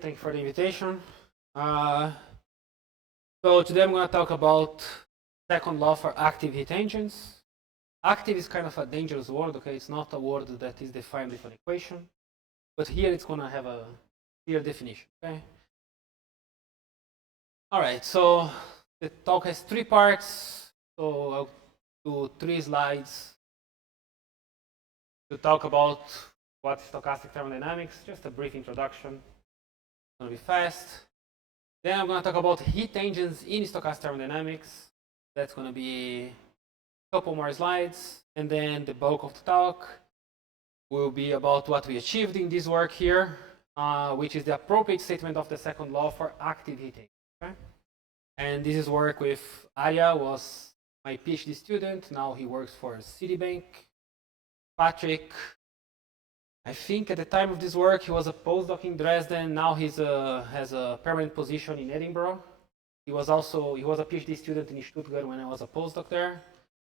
Thank you for the invitation. So today I'm going to talk about second law for active heat engines. Active is kind of a dangerous word, okay? It's not a word that is defined with an equation, but here it's going to have a clear definition, okay? All right, so the talk has 3 parts, so I'll do 3 slides to talk about what is stochastic thermodynamics, just a brief introduction. It's going to be fast. Then I'm going to talk about heat engines in stochastic thermodynamics. That's going to be a couple more slides. And then the bulk of the talk will be about what we achieved in this work here, which is the appropriate statement of the second law for active heat engines. Okay? And this is work with Arya, was my PhD student. Now he works for Citibank. Patrick, I think at the time of this work, he was a postdoc in Dresden. Now he has a permanent position in Edinburgh. He was a PhD student in Stuttgart when I was a postdoc there.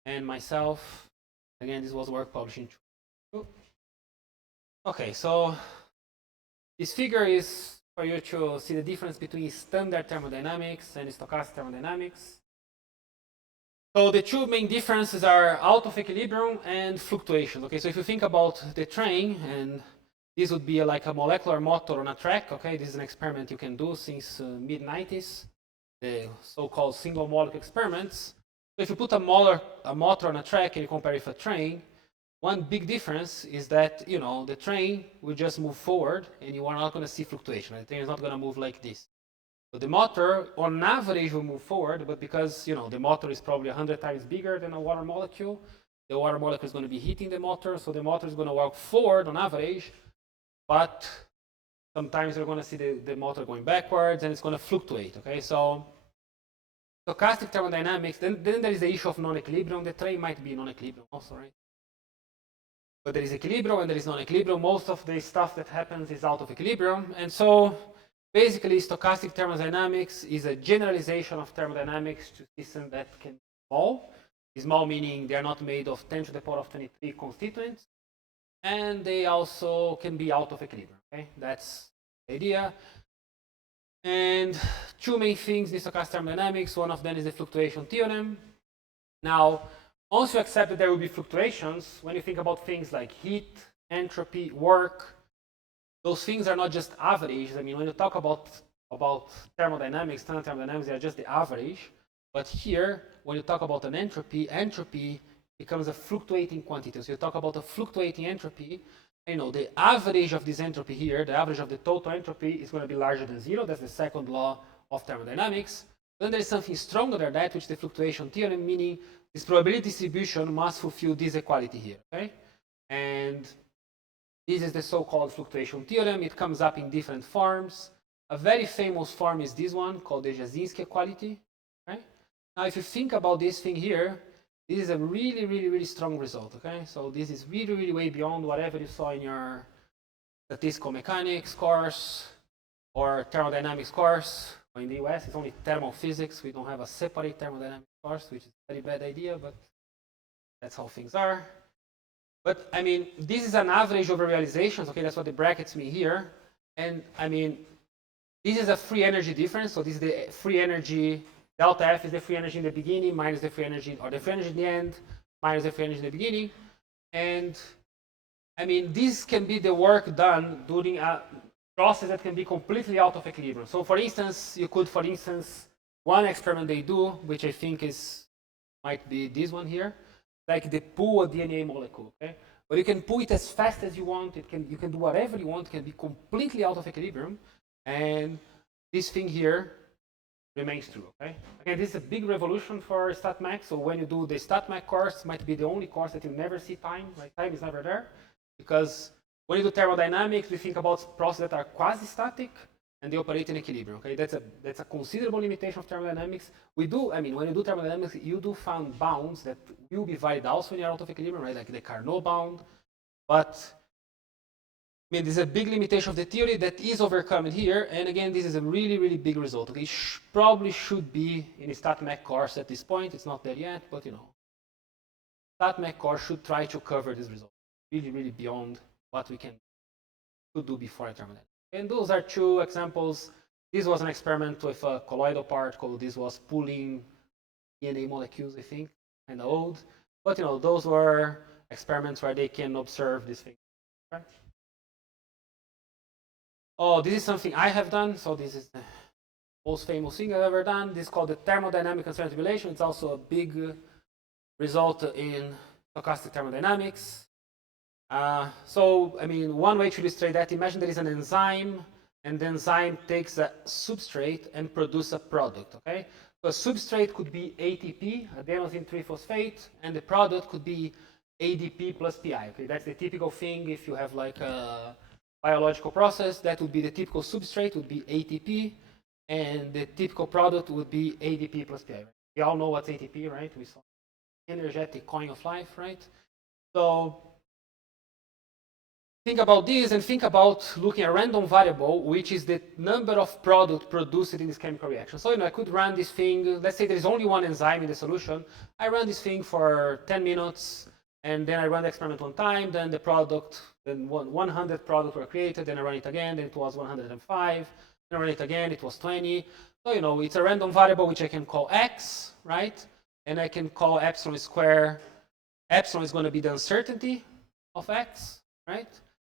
And myself, again, this was work published in 2022. Okay, so this figure is for you to see the difference between standard thermodynamics and stochastic thermodynamics. So the 2 main differences are out of equilibrium and fluctuations. Okay, so if you think about the train, and this would be like a molecular motor on a track. Okay, this is an experiment you can do since mid-90s, the so-called single molecule experiments. So if you put a motor on a track and you compare it with a train, one big difference is that the train will just move forward, and you are not going to see fluctuation. The train is not going to move like this. So the motor, on average, will move forward, but because the motor is probably 100 times bigger than a water molecule, the water molecule is going to be heating the motor, so the motor is going to walk forward on average, but sometimes you're going to see the motor going backwards, and it's going to fluctuate. Okay, so stochastic thermodynamics. Then there is the issue of non-equilibrium. The train might be non-equilibrium also, right? But there is equilibrium and there is non-equilibrium. Most of the stuff that happens is out of equilibrium, and so basically, stochastic thermodynamics is a generalization of thermodynamics to systems that can be small. Small meaning they are not made of 10 to the power of 23 constituents, and they also can be out of equilibrium. Okay, that's the idea. And 2 main things in stochastic thermodynamics. One of them is the fluctuation theorem. Now, once you accept that there will be fluctuations, when you think about things like heat, entropy, work, those things are not just averages. I mean, when you talk about thermodynamics, standard thermodynamics, they are just the average. But here, when you talk about an entropy becomes a fluctuating quantity. So you talk about a fluctuating entropy. The average of this entropy here, the average of the total entropy, is going to be larger than 0. That's the second law of thermodynamics. Then there is something stronger than that, which is the fluctuation theorem, meaning this probability distribution must fulfill this equality here. Okay, and this is the so-called fluctuation theorem. It comes up in different forms. A very famous form is this one, called the Jasinski equality. Okay? Now, if you think about this thing here, this is a really, really, really strong result. Okay, so this is really, really way beyond whatever you saw in your statistical mechanics course or thermodynamics course. Or in the US, it's only thermal physics. We don't have a separate thermodynamics course, which is a very bad idea, but that's how things are. But I mean, this is an average over realizations. Okay, that's what the brackets mean here. And I mean, this is a free energy difference. So this is the free energy. Delta F is the free energy in the beginning minus the free energy, or the free energy in the end minus the free energy in the beginning. And I mean, this can be the work done during a process that can be completely out of equilibrium. So for instance, you could, one experiment they do, which I think might be this one here, like they pull a DNA molecule, okay? But you can pull it as fast as you want. You can do whatever you want. It can be completely out of equilibrium, and this thing here remains true. Okay. Again, this is a big revolution for StatMech. So when you do the StatMech course, it might be the only course that you never see time. Right? Time is never there, because when you do thermodynamics, we think about processes that are quasi-static and they operate in equilibrium. Okay, that's a considerable limitation of thermodynamics. When you do thermodynamics, you do find bounds that will be valid also when you're out of equilibrium, right? Like the Carnot bound. But I mean, there's a big limitation of the theory that is overcome here. And again, this is a really, really big result. Okay, probably should be in a StatMech course at this point. It's not there yet, but StatMech course should try to cover this result. Really, really beyond what we could do before thermodynamics. And those are two examples. This was an experiment with a colloidal particle. This was pulling DNA molecules, I think, kind of old. But those were experiments where they can observe this thing. Right? Oh, this is something I have done. So this is the most famous thing I've ever done. This is called the thermodynamic constraint simulation. It's also a big result in stochastic thermodynamics. So, I mean, one way to illustrate that, imagine there is an enzyme, and the enzyme takes a substrate and produces a product, okay? So a substrate could be ATP, adenosine triphosphate, and the product could be ADP plus PI, okay? That's the typical thing if you have like a biological process. That would be the typical substrate, would be ATP, and the typical product would be ADP plus PI. We all know what's ATP, right? We saw energetic coin of life, right? So think about this and think about looking at a random variable, which is the number of product produced in this chemical reaction. So I could run this thing. Let's say there is only one enzyme in the solution. I run this thing for 10 minutes, and then I run the experiment one time. Then the product, then 100 products were created. Then I run it again. Then it was 105. Then I run it again. It was 20. So it's a random variable which I can call x, right? And I can call epsilon square. Epsilon is going to be the uncertainty of x, right?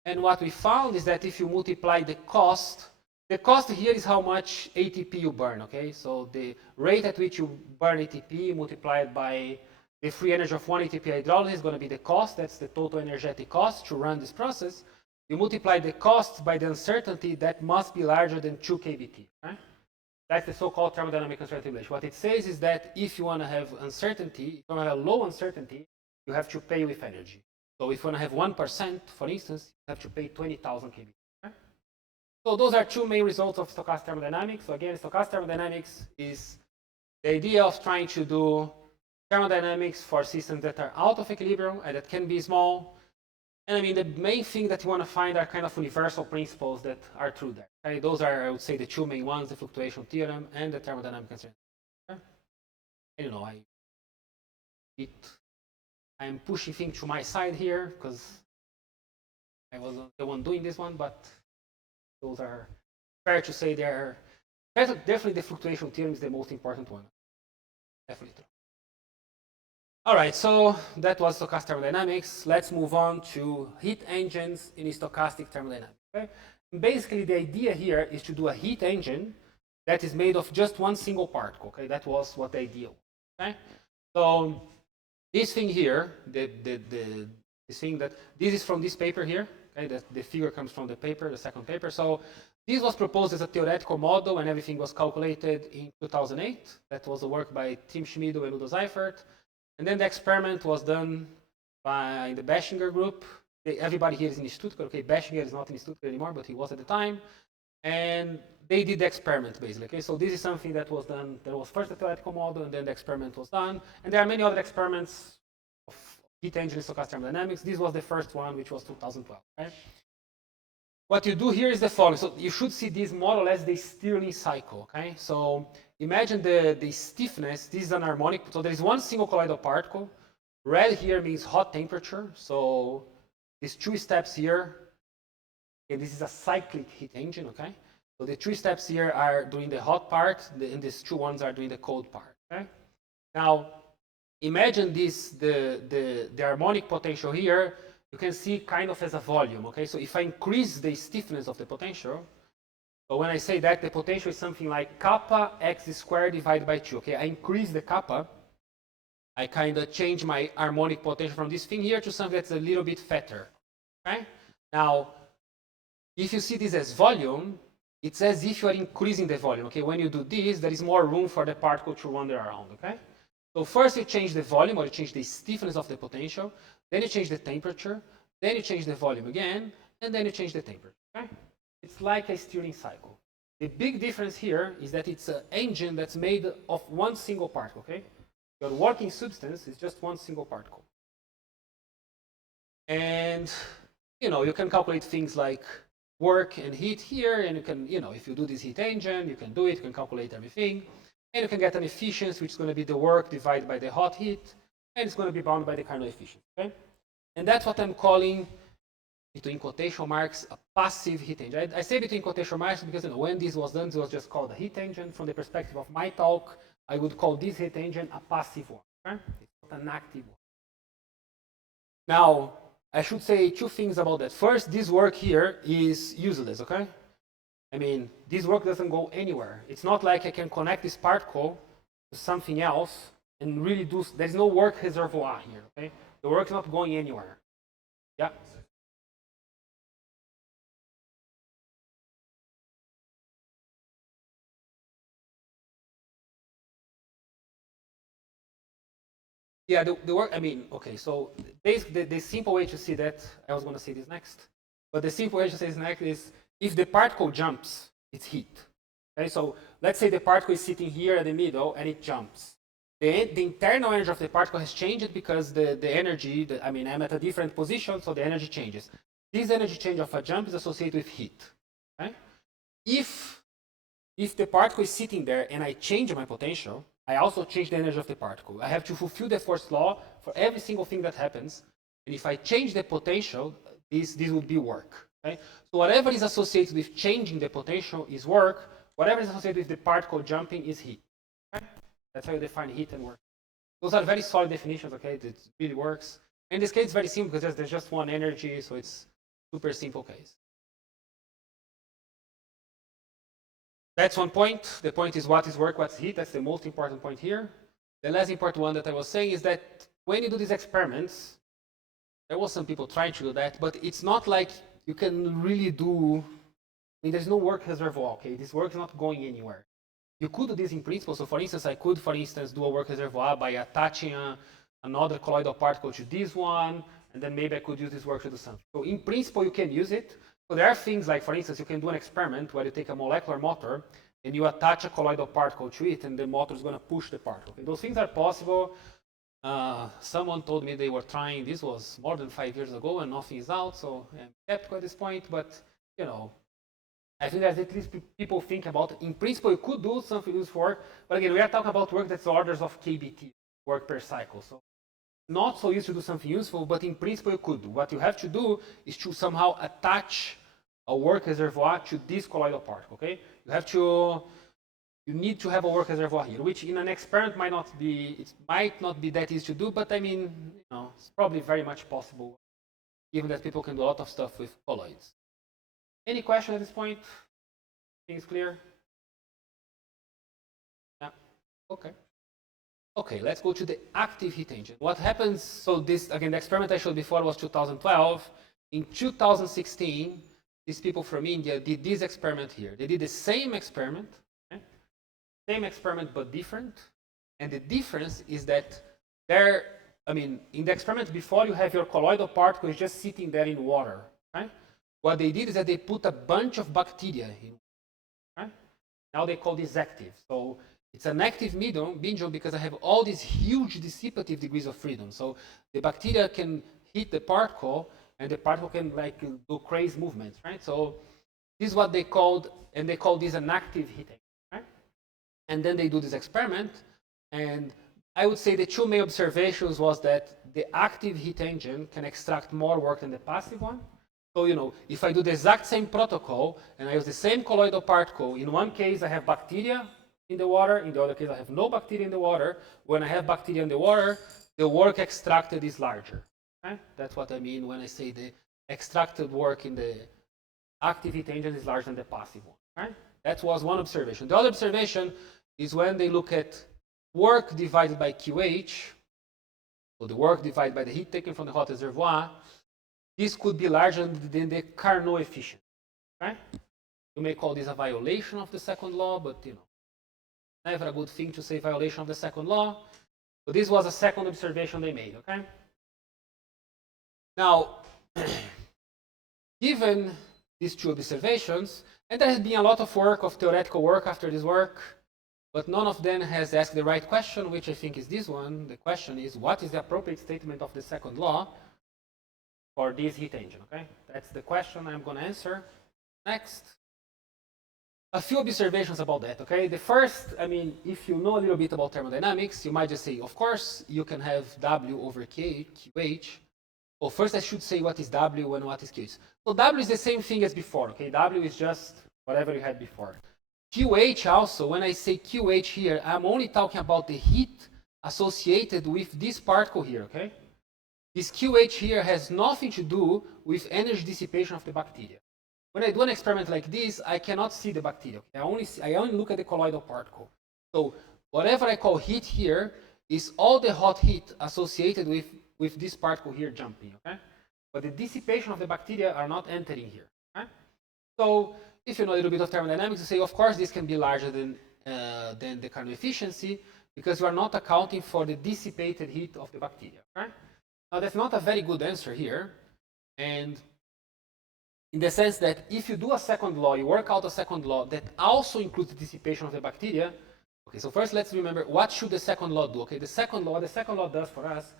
And what we found is that if you multiply the cost here is how much ATP you burn, okay? So the rate at which you burn ATP multiplied by the free energy of 1 ATP hydrolysis is going to be the cost. That's the total energetic cost to run this process. You multiply the cost by the uncertainty, that must be larger than 2 kBT, right? That's the so-called thermodynamic constraint simulation. What it says is that if you want to have uncertainty, if you want to have low uncertainty, you have to pay with energy. So if you want to have 1%, for instance, you have to pay 20,000 kBT. Okay? So those are two main results of stochastic thermodynamics. So again, stochastic thermodynamics is the idea of trying to do thermodynamics for systems that are out of equilibrium and that can be small. And I mean, the main thing that you want to find are kind of universal principles that are true there. Okay? Those are, I would say, the two main ones, the fluctuation theorem and the thermodynamic constraint. Okay? And I'm pushing things to my side here because I wasn't the one doing this one, but those are fair to say they're definitely the fluctuation theorem is the most important one. Definitely true. All right, so that was stochastic thermodynamics. Let's move on to heat engines in stochastic thermodynamics. Okay? Basically, the idea here is to do a heat engine that is made of just one single particle. Okay, that was what the idea was. Okay, so this thing here, this is from this paper here. Okay, the figure comes from the paper, the second paper. So this was proposed as a theoretical model, and everything was calculated in 2008. That was the work by Tim Schmido and Udo Seifert. And then the experiment was done by the Beschinger group. Everybody here is in Stuttgart. Okay, Beschinger is not in Stuttgart anymore, but he was at the time. And they did the experiment, basically. Okay, so this is something that was done. There was first a theoretical model, and then the experiment was done. And there are many other experiments of heat engine stochastic thermodynamics. This was the first one, which was 2012. Okay? What you do here is the following. So you should see this more or less the Stirling cycle. Okay, so imagine the stiffness. This is an harmonic. So there is one single colloidal particle. Red here means hot temperature. So these two steps here. Okay, this is a cyclic heat engine. Okay, so the 3 steps here are doing the hot part, and these 2 ones are doing the cold part. Okay, now imagine this the harmonic potential here. You can see kind of as a volume. Okay, so if I increase the stiffness of the potential, so when I say that, the potential is something like kappa x squared divided by 2. Okay, I increase the kappa. I kind of change my harmonic potential from this thing here to something that's a little bit fatter. Okay, now if you see this as volume, it's as if you are increasing the volume. Okay, when you do this, there is more room for the particle to wander around. Okay, so first you change the volume, or you change the stiffness of the potential, then you change the temperature, then you change the volume again, and then you change the temperature. Okay, it's like a Stirling cycle. The big difference here is that it's an engine that's made of one single particle. Okay, your working substance is just one single particle, and you can calculate things like work and heat here, and you can, if you do this heat engine, you can do it, you can calculate everything, and you can get an efficiency, which is going to be the work divided by the hot heat, and it's going to be bound by the Carnot efficiency. Okay, and that's what I'm calling between quotation marks, a passive heat engine. I say between quotation marks because when this was done, it was just called a heat engine. From the perspective of my talk, I would call this heat engine a passive one. Okay? It's not an active one. Now, I should say two things about that. First, this work here is useless, okay? I mean, this work doesn't go anywhere. It's not like I can connect this particle to something else and really do, there's no work reservoir here, okay? The work is not going anywhere. Yeah? Yeah, the work, I mean, okay, so basically the simple way to see that, I was going to say this next, but the simple way to say this next is if the particle jumps, it's heat. Okay, so let's say the particle is sitting here in the middle and it jumps. The internal energy of the particle has changed because the energy, I mean, I'm at a different position, so the energy changes. This energy change of a jump is associated with heat. Okay? If the particle is sitting there and I change my potential, I also change the energy of the particle. I have to fulfill the first law for every single thing that happens. And if I change the potential, this would be work. Okay? So whatever is associated with changing the potential is work. Whatever is associated with the particle jumping is heat. Okay? That's how you define heat and work. Those are very solid definitions, okay? It really works. In this case, it's very simple because there's just one energy, so it's super simple case. That's one point. The point is what is work, what's heat. That's the most important point here. The less important one that I was saying is that when you do these experiments, there was some people trying to do that, but it's not like you can really do, I mean, there's no work reservoir, okay? This work is not going anywhere. You could do this in principle. So for instance, I could, for instance, do a work reservoir by attaching another colloidal particle to this one, and then maybe I could use this work to do something. So in principle, you can use it. So there are things like, for instance, you can do an experiment where you take a molecular motor and you attach a colloidal particle to it, and the motor is going to push the particle. Okay? Those things are possible. Someone told me they were trying. This was more than 5 years ago, and nothing is out. So I'm skeptical at this point. But you know, I think that at least people think about it. In principle, you could do something useful work, but again, we are talking about work that's orders of kBt, work per cycle. So not so easy to do something useful, but in principle, you could do. What you have to do is to somehow attach a work reservoir to this colloidal particle. Okay, you need to have a work reservoir here, which in an experiment might not be that easy to do, but I mean, you know, it's probably very much possible, given that people can do a lot of stuff with colloids. Any question at this point? Things clear? Yeah. Okay. Okay, let's go to the active heat engine. What happens, so this, again, the experiment I showed before was 2012. In 2016, these people from India did this experiment here. They did the same experiment, okay? Same experiment but different. And the difference is that in the experiment before, you have your colloidal particle is just sitting there in water, right? What they did is that they put a bunch of bacteria in. Right? Now they call this active. So it's an active medium because I have all these huge dissipative degrees of freedom. So the bacteria can hit the particle, and the particle can like do crazy movements, right? So this is what they called, and they call this an active heat engine, right? And then they do this experiment, and I would say the two main observations was that the active heat engine can extract more work than the passive one. So, you know, if I do the exact same protocol and I use the same colloidal particle, in one case I have bacteria in the water, in the other case I have no bacteria in the water. When I have bacteria in the water, the work extracted is larger. Okay? That's what I mean when I say the extracted work in the active heat engine is larger than the passive one. Right? That was one observation. The other observation is when they look at work divided by QH, so the work divided by the heat taken from the hot reservoir. This could be larger than the Carnot efficiency. Okay? You may call this a violation of the second law, but you know, never a good thing to say violation of the second law. But this was a second observation they made. Okay. Now, given these two observations, and there has been a lot of work, of theoretical work after this work, but none of them has asked the right question, which I think is this one. The question is, what is the appropriate statement of the second law for this heat engine? Okay, that's the question I'm going to answer next. A few observations about that. Okay, the first, I mean, if you know a little bit about thermodynamics, you might just say, of course, you can have W over QH, Well, first I should say what is W and what is QH. So W is the same thing as before, okay? W is just whatever you had before. QH also, when I say QH here, I'm only talking about the heat associated with this particle here, okay? This QH here has nothing to do with energy dissipation of the bacteria. When I do an experiment like this, I cannot see the bacteria. Okay? I only look at the colloidal particle. So whatever I call heat here is all the hot heat associated with this particle here jumping. Okay? But the dissipation of the bacteria are not entering here. Okay? So if you know a little bit of thermodynamics, you say, of course, this can be larger than the Carnot efficiency because you are not accounting for the dissipated heat of the bacteria. Okay? Now, that's not a very good answer here. And in the sense that if you do a second law, you work out a second law that also includes the dissipation of the bacteria. Okay, so first let's remember what should the second law do. Okay, the second law does for us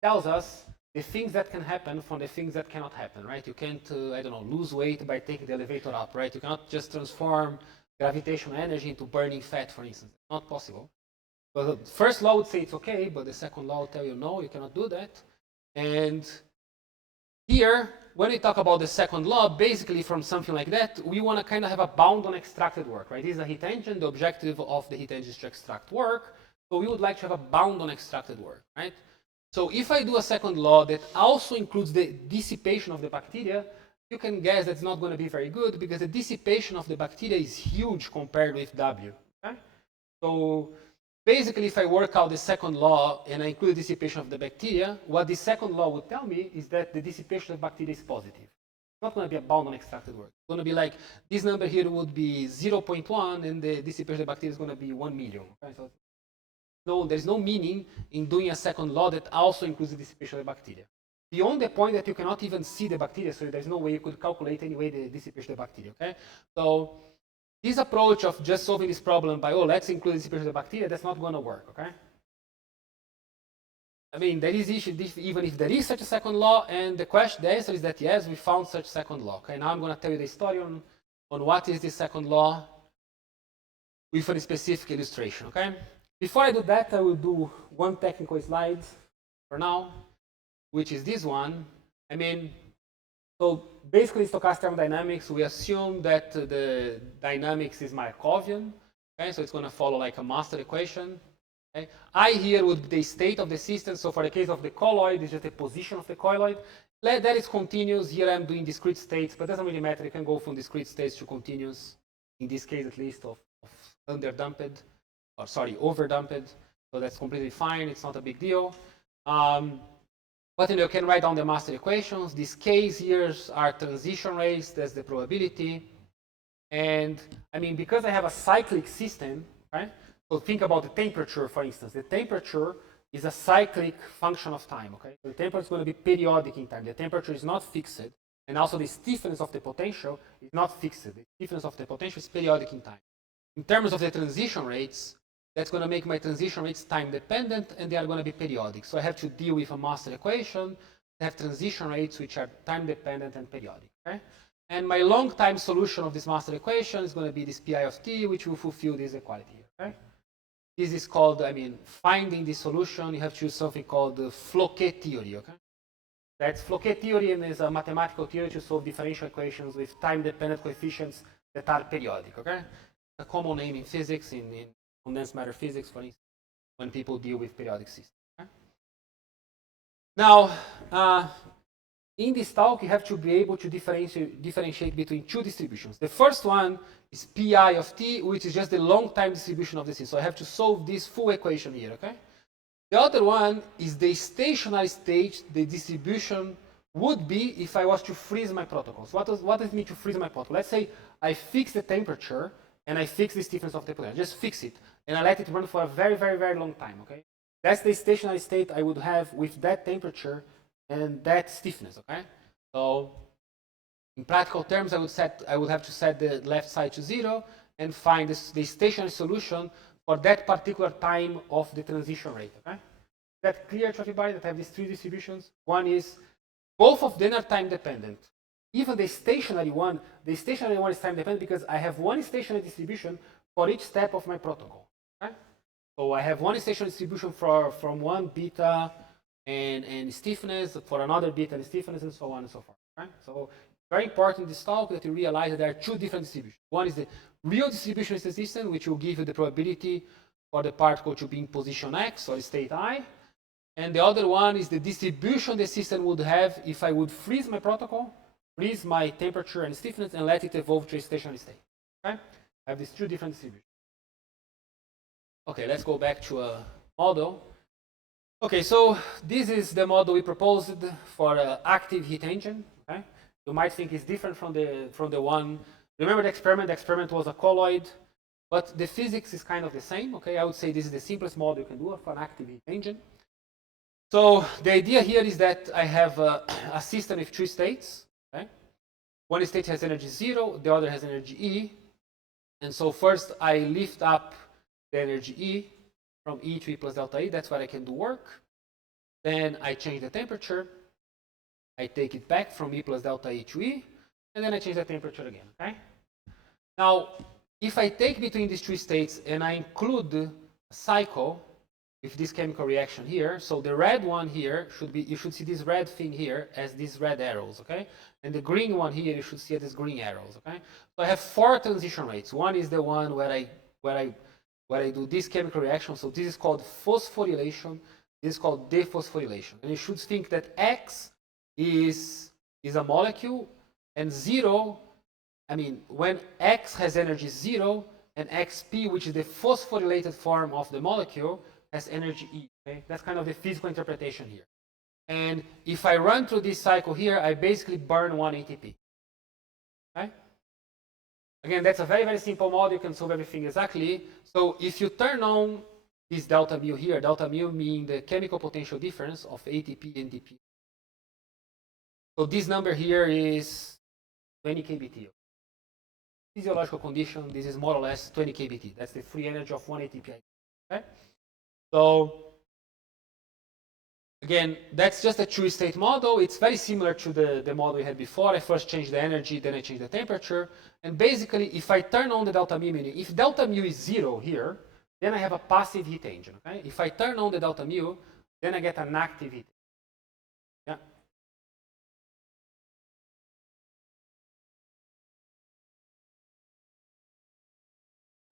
tells us the things that can happen from the things that cannot happen, right? You can't, I don't know, lose weight by taking the elevator up, right? You cannot just transform gravitational energy into burning fat, for instance. It's not possible. But the first law would say it's okay, but the second law will tell you no, you cannot do that. And here, when we talk about the second law, basically from something like that, we want to kind of have a bound on extracted work, right? This is a heat engine. The objective of the heat engine is to extract work. So we would like to have a bound on extracted work, right? So if I do a second law that also includes the dissipation of the bacteria, you can guess that's not going to be very good because the dissipation of the bacteria is huge compared with W, okay? So basically, if I work out the second law and I include the dissipation of the bacteria, what the second law would tell me is that the dissipation of bacteria is positive. It's not going to be a bound on extracted work. It's going to be like this number here would be 0.1 and the dissipation of the bacteria is going to be 1 million. Okay? So there's no meaning in doing a second law that also includes the dissipation of the bacteria. Beyond the point that you cannot even see the bacteria, so there's no way you could calculate anyway the dissipation of the bacteria. Okay? So this approach of just solving this problem by, let's include the dissipation of the bacteria, that's not going to work, okay? I mean, there is issue even if there is such a second law, and the answer is that yes, we found such second law. Okay, now I'm going to tell you the story on what is this second law with a specific illustration, okay? Before I do that, I will do one technical slide for now, which is this one. I mean, so basically, stochastic thermodynamics, we assume that the dynamics is Markovian. Okay, so it's going to follow like a master equation. Okay? I here would be the state of the system. So for the case of the colloid, it's just the position of the colloid. That is continuous. Here I'm doing discrete states, but it doesn't really matter. You can go from discrete states to continuous, in this case at least, of overdamped. So that's completely fine. It's not a big deal. But you can write down the master equations. These K's here are transition rates. That's the probability. And I mean, because I have a cyclic system, right? So think about the temperature, for instance. The temperature is a cyclic function of time, okay? So the temperature is going to be periodic in time. The temperature is not fixed. And also the stiffness of the potential is not fixed. The stiffness of the potential is periodic in time. In terms of the transition rates, that's going to make my transition rates time dependent, and they are going to be periodic. So I have to deal with a master equation that have transition rates which are time dependent and periodic. Okay? And my long time solution of this master equation is going to be this pi of t, which will fulfill this equality. Okay? This is called, I mean, finding the solution. You have to use something called the Floquet theory. Okay? That's Floquet theory, and is a mathematical theory to solve differential equations with time dependent coefficients that are periodic. Okay? A common name in physics, in condensed matter physics, for instance, when people deal with periodic systems. Okay? Now, in this talk, you have to be able to differentiate between two distributions. The first one is pi of t, which is just the long time distribution of the system. So I have to solve this full equation here, okay? The other one is the stationary state the distribution would be if I was to freeze my protocols. What does it mean to freeze my protocol? Let's say I fix the temperature and I fix the stiffness of the potential. Just fix it, and I let it run for a very, very, very long time, okay? That's the stationary state I would have with that temperature and that stiffness, okay? So in practical terms, I would have to set the left side to 0 and find the stationary solution for that particular time of the transition rate, okay? Is that clear to everybody that I have these three distributions? One is, both of them are time dependent. Even the stationary one is time dependent because I have one stationary distribution for each step of my protocol. Okay? So I have one stationary distribution from 1 beta and stiffness for another bit and stiffness and so on and so forth. Right? So very important in this talk that you realize that there are two different distributions. One is the real distribution system, which will give you the probability for the particle to be in position X or state I. And the other one is the distribution the system would have if I would freeze my protocol, freeze my temperature and stiffness, and let it evolve to a stationary state. Okay? I have these two different distributions. Okay, let's go back to a model. Okay, so this is the model we proposed for an active heat engine. Okay? You might think it's different from the one. Remember the experiment? The experiment was a colloid, but the physics is kind of the same. Okay, I would say this is the simplest model you can do for an active heat engine. So the idea here is that I have a system with two states. Okay? One state has energy 0, the other has energy E. And so first I lift up the energy E from E to E plus delta E. That's what I can do work. Then I change the temperature. I take it back from E plus delta E to E. And then I change the temperature again. Okay? Now, if I take between these two states and I include a cycle with this chemical reaction here, so the red one here should be, you should see this red thing here as these red arrows, okay? And the green one here, you should see it as green arrows, okay? So I have 4 transition rates. One is the one where I do this chemical reaction. So this is called phosphorylation. This is called dephosphorylation. And you should think that X is a molecule, and 0, I mean, when X has energy 0, and XP, which is the phosphorylated form of the molecule, has energy E. Okay? That's kind of the physical interpretation here. And if I run through this cycle here, I basically burn 1 ATP. Okay? Again, that's a very, very simple model. You can solve everything exactly. So if you turn on this delta mu here, delta mu meaning the chemical potential difference of ATP and DP. So this number here is 20 kBT. Physiological condition, this is more or less 20 kBT. That's the free energy of 1 ATP. Okay? So again, that's just a true state model. It's very similar to the model we had before. I first change the energy, then I change the temperature. And basically, if I turn on the delta mu, meaning if delta mu is 0 here, then I have a passive heat engine. Okay? If I turn on the delta mu, then I get an active heat. Yeah.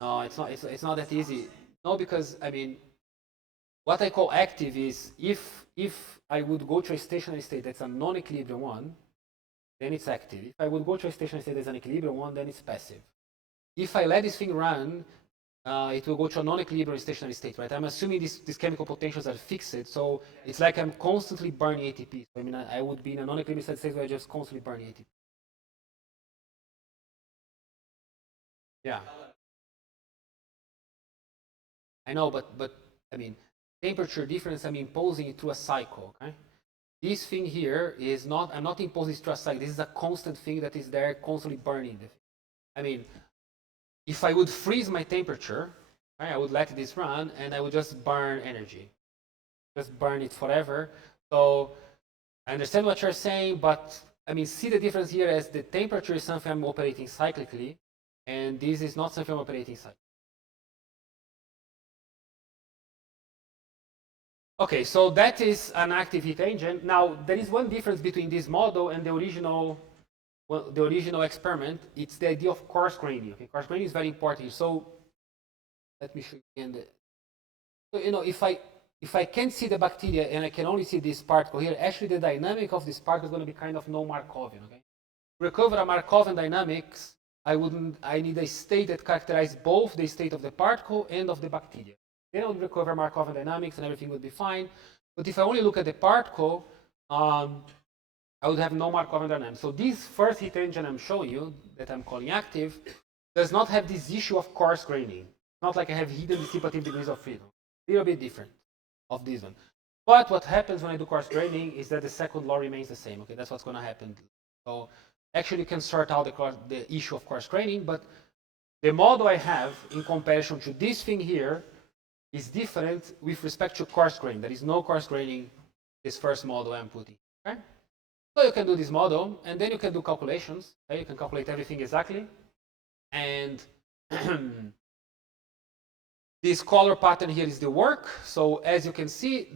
No, it's not that easy. No, because I mean, what I call active is if I would go to a stationary state that's a non-equilibrium one, then it's active. If I would go to a stationary state that's an equilibrium one, then it's passive. If I let this thing run, it will go to a non-equilibrium stationary state, right? I'm assuming these chemical potentials are fixed, so it's like I'm constantly burning ATP. So, I mean, I would be in a non-equilibrium state where I just constantly burn ATP. Yeah. I know, but I mean, temperature difference, I'm imposing it through a cycle, okay? This thing here is not, I'm not imposing it through a cycle. This is a constant thing that is there constantly burning. I mean, if I would freeze my temperature, right, I would let this run and I would just burn energy. Just burn it forever. So I understand what you're saying, but I mean, see the difference here as the temperature is something I'm operating cyclically, and this is not something I'm operating cyclically. Okay, so that is an active heat engine. Now, there is one difference between this model and the original experiment. It's the idea of coarse graining. Okay, coarse graining is very important. So let me show you again. So you know, if I can't see the bacteria and I can only see this particle here, actually the dynamic of this particle is going to be kind of non-Markovian. Okay, to recover a Markovian dynamics, I need a state that characterizes both the state of the particle and of the bacteria. Then I would recover Markovian dynamics and everything would be fine. But if I only look at the particle, I would have no Markovian dynamics. So this first heat engine I'm showing you, that I'm calling active, does not have this issue of coarse graining. It's not like I have hidden dissipative degrees of freedom. A little bit different of this one. But what happens when I do coarse graining is that the second law remains the same. Okay, that's what's going to happen. So actually you can sort out the issue of coarse graining, but the model I have in comparison to this thing here is different with respect to coarse graining. There is no coarse graining this first model I'm putting. Okay? So you can do this model, and then you can do calculations. Okay? You can calculate everything exactly. And this color pattern here is the work. So as you can see,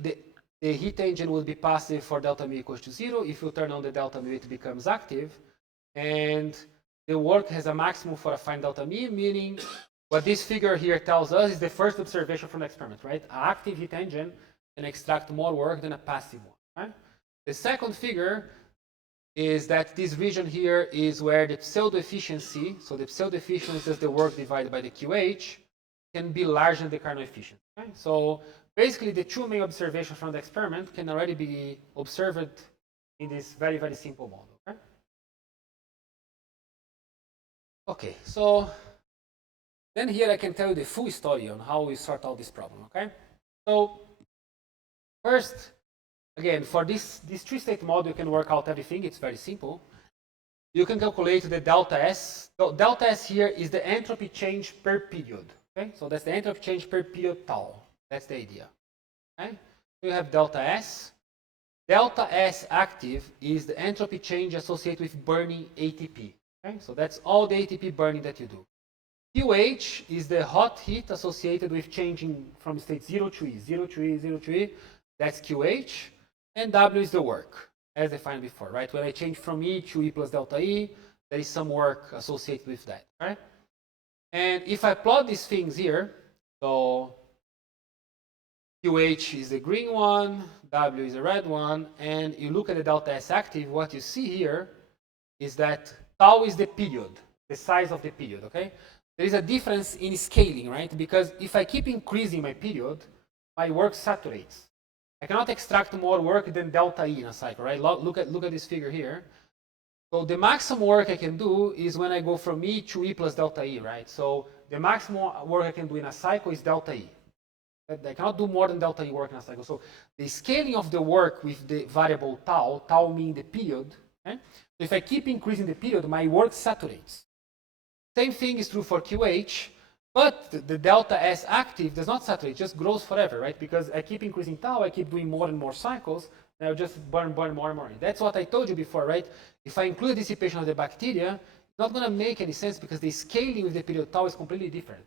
the heat engine would be passive for delta mu equals to 0. If you turn on the delta mu, it becomes active. And the work has a maximum for a fine delta mu, meaning what this figure here tells us is the first observation from the experiment, right? An active heat engine can extract more work than a passive one, right? The second figure is that this region here is where the pseudo-efficiency, so the pseudo-efficiency is the work divided by the QH, can be larger than the Carnot efficiency. Okay? So basically, the two main observations from the experiment can already be observed in this very, very simple model. Okay, okay, so then here I can tell you the full story on how we sort out this problem. Okay, so first, again, for this three-state model, you can work out everything. It's very simple. You can calculate the delta S. So delta S here is the entropy change per period. Okay, so that's the entropy change per period tau. That's the idea. Okay, so you have delta S. Delta S active is the entropy change associated with burning ATP. Okay, so that's all the ATP burning that you do. QH is the hot heat associated with changing from state 0 to E, 0 to E, 0 to E. That's QH. And W is the work, as defined before, right? When I change from E to E plus delta E, there is some work associated with that, right? And if I plot these things here, so QH is the green one, W is the red one, and you look at the delta S active, what you see here is that tau is the period, the size of the period, okay? There is a difference in scaling, right? Because if I keep increasing my period, my work saturates. I cannot extract more work than delta E in a cycle, right? Look at this figure here. So the maximum work I can do is when I go from E to E plus delta E, right? So the maximum work I can do in a cycle is delta E. I cannot do more than delta E work in a cycle. So the scaling of the work with the variable tau, tau meaning the period, okay? So if I keep increasing the period, my work saturates. Same thing is true for QH, but the delta S active does not saturate, just grows forever, right? Because I keep increasing tau, I keep doing more and more cycles, and I'll just burn more and more. That's what I told you before, right? If I include dissipation of the bacteria, it's not going to make any sense because the scaling with the period tau is completely different.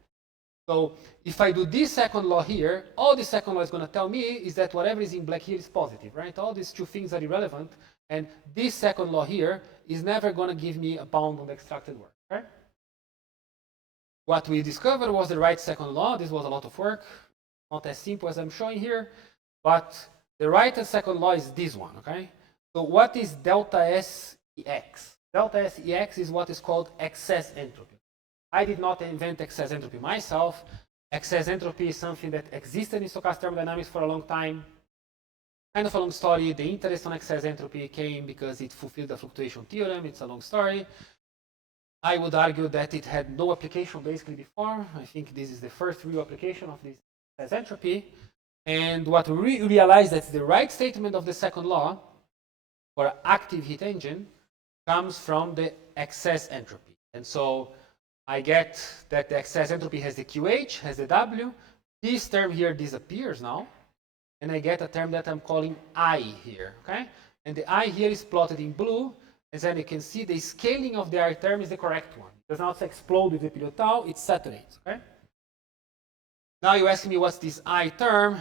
So if I do this second law here, all the second law is going to tell me is that whatever is in black here is positive, right? All these two things are irrelevant, and this second law here is never going to give me a bound on the extracted work, right? What we discovered was the right second law. This was a lot of work, not as simple as I'm showing here, but the right and second law is this one, okay? So what is delta S EX? Delta S EX is what is called excess entropy. I did not invent excess entropy myself. Excess entropy is something that existed in stochastic thermodynamics for a long time. Kind of a long story. The interest on excess entropy came because it fulfilled the fluctuation theorem. It's a long story. I would argue that it had no application basically before. I think this is the first real application of this excess entropy. And what we realized that the right statement of the second law for an active heat engine comes from the excess entropy. And so I get that the excess entropy has the QH, has the W. This term here disappears now. And I get a term that I'm calling I here, okay? And the I here is plotted in blue. As then you can see, the scaling of the I term is the correct one. It does not explode with the period tau, it saturates, okay? Now you ask me what's this I term.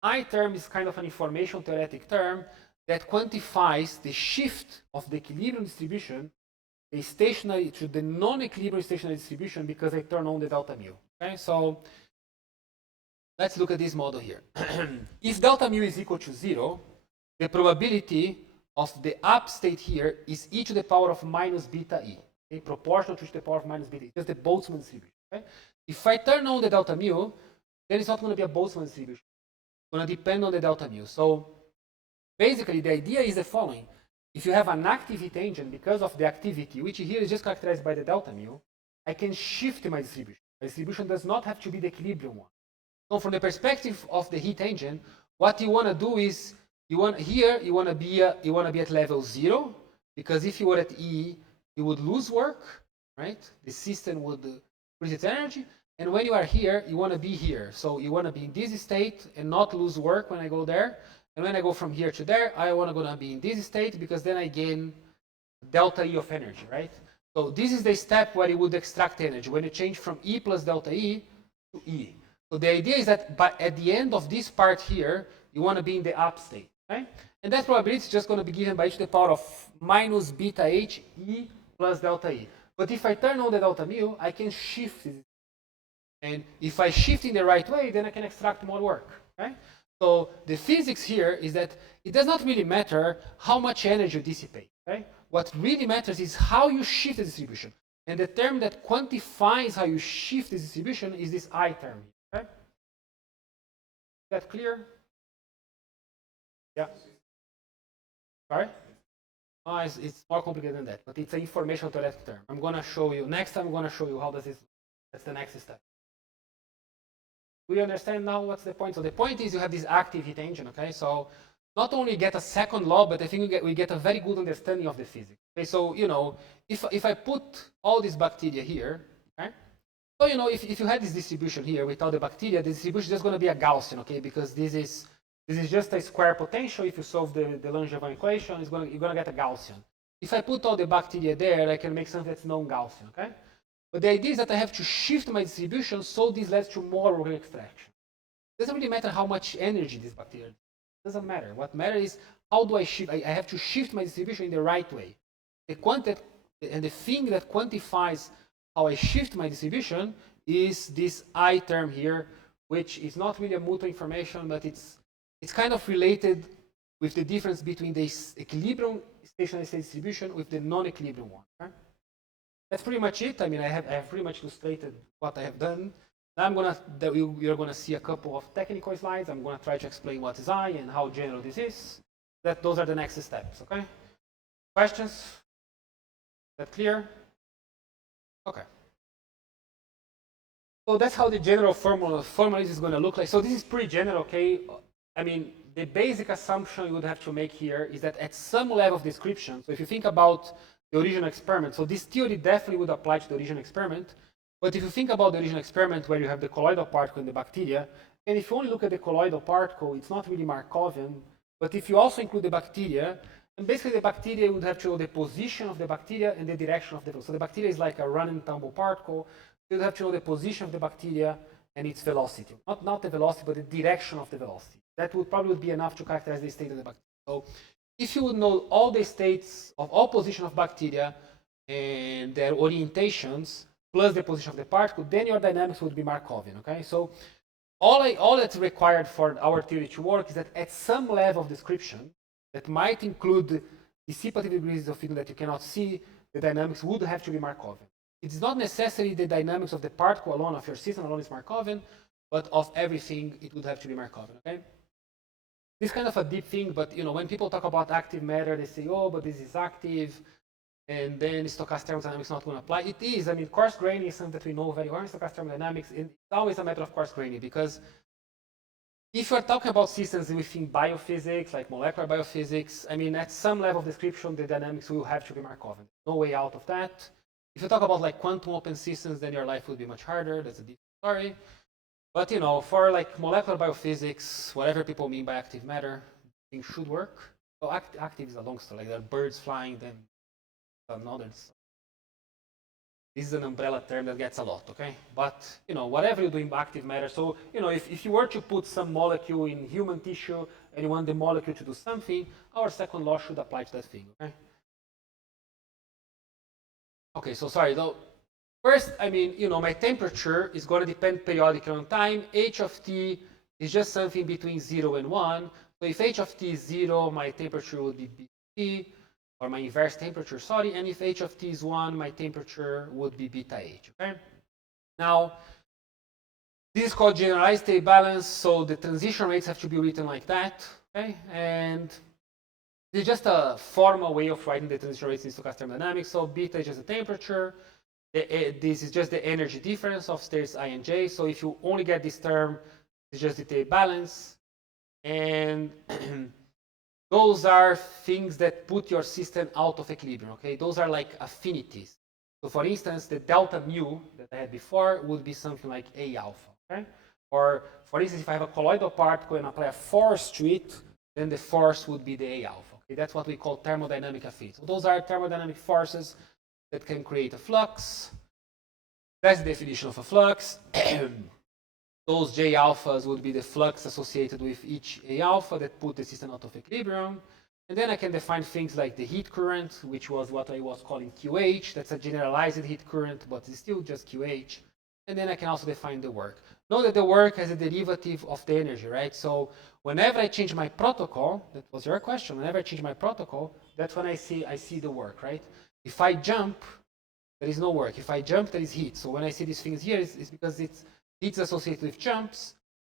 I term is kind of an information theoretic term that quantifies the shift of the equilibrium distribution, the stationary to the non-equilibrium stationary distribution because I turn on the delta mu, okay? So let's look at this model here. If delta mu is equal to 0, the probability of the up state here is e to the power of minus beta e, okay? Proportional to the power of minus beta e, just the Boltzmann distribution. Okay? If I turn on the delta mu, then it's not going to be a Boltzmann distribution. It's going to depend on the delta mu. So basically, the idea is the following. If you have an active heat engine, because of the activity, which here is just characterized by the delta mu, I can shift my distribution. My distribution does not have to be the equilibrium one. So from the perspective of the heat engine, what you want to do is you want to be at level 0, because if you were at E, you would lose work, right? The system would increase its energy. And when you are here, you want to be here. So you want to be in this state and not lose work when I go there. And when I go from here to there, I want to be in this state because then I gain delta E of energy, right? So this is the step where you would extract energy, when you change from E plus delta E to E. So the idea is that at the end of this part here, you want to be in the up state, right? And that probability is just going to be given by e to the power of minus beta h e plus delta e. But if I turn on the delta mu, I can shift it. And if I shift in the right way, then I can extract more work, right? So the physics here is that it does not really matter how much energy you dissipate, right? What really matters is how you shift the distribution. And the term that quantifies how you shift the distribution is this I term, okay? Is that clear? Yeah. Sorry? Oh, it's more complicated than that, but it's an information theoretic term. I'm going to show you, next time I'm going to show you how does this, that's the next step. Do you understand now what's the point? So the point is you have this active heat engine, okay? So not only get a second law, but I think we get a very good understanding of the physics. Okay, so, you know, if I put all these bacteria here, okay? So, you know, if you had this distribution here without the bacteria, the distribution is just going to be a Gaussian, okay? Because this is just a square potential. If you solve the Langevin equation, you're going to get a Gaussian. If I put all the bacteria there, I can make something that's non-Gaussian, okay? But the idea is that I have to shift my distribution so this leads to more organic extraction. It doesn't really matter how much energy this bacteria. It doesn't matter. What matters is how do I shift? I have to shift my distribution in the right way. And the thing that quantifies how I shift my distribution is this I term here, which is not really a mutual information, but it's kind of related with the difference between the equilibrium stationary state distribution with the non-equilibrium one. Okay? That's pretty much it. I mean, I have pretty much illustrated what I have done. Now you're gonna see a couple of technical slides. I'm gonna try to explain what is I and how general this is. Those are the next steps, okay? Questions? Is that clear? Okay. So that's how the general formula is gonna look like. So this is pretty general, okay? I mean, the basic assumption you would have to make here is that at some level of description, so if you think about the original experiment. So this theory definitely would apply to the original experiment. But if you think about the original experiment where you have the colloidal particle in the bacteria, and if you only look at the colloidal particle, it's not really Markovian. But if you also include the bacteria, and basically the bacteria would have to know the position of the bacteria and the direction of the velocity. So the bacteria is like a run and tumble particle. You would have to know the position of the bacteria and its velocity. Not the velocity, but the direction of the velocity. That would probably be enough to characterize the state of the bacteria. So if you would know all the states of all positions of bacteria and their orientations, plus the position of the particle, then your dynamics would be Markovian, okay? So all that's required for our theory to work is that at some level of description that might include dissipative degrees of freedom that you cannot see, the dynamics would have to be Markovian. It's not necessarily the dynamics of the particle alone, of your system alone is Markovian, but of everything, it would have to be Markovian, okay? This is kind of a deep thing, but you know, when people talk about active matter, they say, oh, but this is active, and then stochastic thermodynamics is not going to apply. It is. I mean, coarse graining is something that we know very well in stochastic thermodynamics. It's always a matter of coarse graining, because if you're talking about systems within biophysics, like molecular biophysics, I mean, at some level of description, the dynamics will have to be Markovian. No way out of that. If you talk about like quantum open systems, then your life would be much harder. That's a different story. But you know, for like molecular biophysics, whatever people mean by active matter, things should work. So active is a long story. Like there are birds flying, then another. This is an umbrella term that gets a lot, okay? But you know, whatever you do in active matter. So you know, if you were to put some molecule in human tissue and you want the molecule to do something, our second law should apply to that thing, okay? Okay, so sorry though. First, I mean, you know, my temperature is going to depend periodically on time. H of t is just something between 0 and 1. So if H of t is 0, my temperature would be Bt, or my inverse temperature, sorry. And if H of t is 1, my temperature would be beta H, okay? Now, this is called generalized state balance, so the transition rates have to be written like that, okay? And it's just a formal way of writing the transition rates in stochastic thermodynamics. So beta is just the temperature. This is just the energy difference of states I and j. So if you only get this term, it's just the state balance. And those are things that put your system out of equilibrium, okay? Those are like affinities. So for instance, the delta mu that I had before would be something like A alpha, okay? Or for instance, if I have a colloidal particle and apply a force to it, then the force would be the A alpha, okay? That's what we call thermodynamic affinity. So those are thermodynamic forces that can create a flux. That's the definition of a flux. those J alphas would be the flux associated with each A alpha that put the system out of equilibrium. And then I can define things like the heat current, which was what I was calling QH. That's a generalized heat current, but it's still just QH. And then I can also define the work. Note that the work has a derivative of the energy, right? So whenever I change my protocol, that was your question, whenever I change my protocol, that's when I see the work, right? If I jump, there is no work. If I jump, there is heat. So when I see these things here, it's because heat's associated with jumps,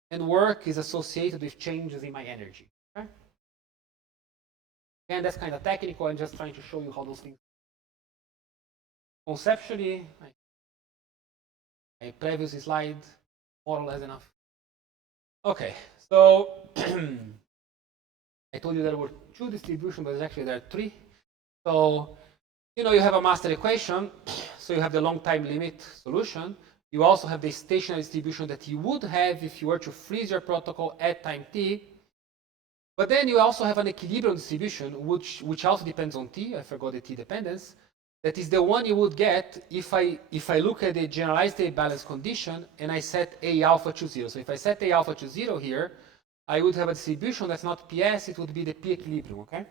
and work is associated with changes in my energy. Okay? And that's kind of technical. I'm just trying to show you how those things. Conceptually, my previous slide, more or less enough. Okay, so I told you there were 2 distributions, but actually there are 3. So, you have a master equation. So you have the long time limit solution. You also have the stationary distribution that you would have if you were to freeze your protocol at time t. But then you also have an equilibrium distribution, which also depends on t. I forgot the t dependence. That is the one you would get if I look at the generalized state balance condition and I set A alpha to 0. So if I set A alpha to 0 here, I would have a distribution that's not PS, it would be the P equilibrium, okay?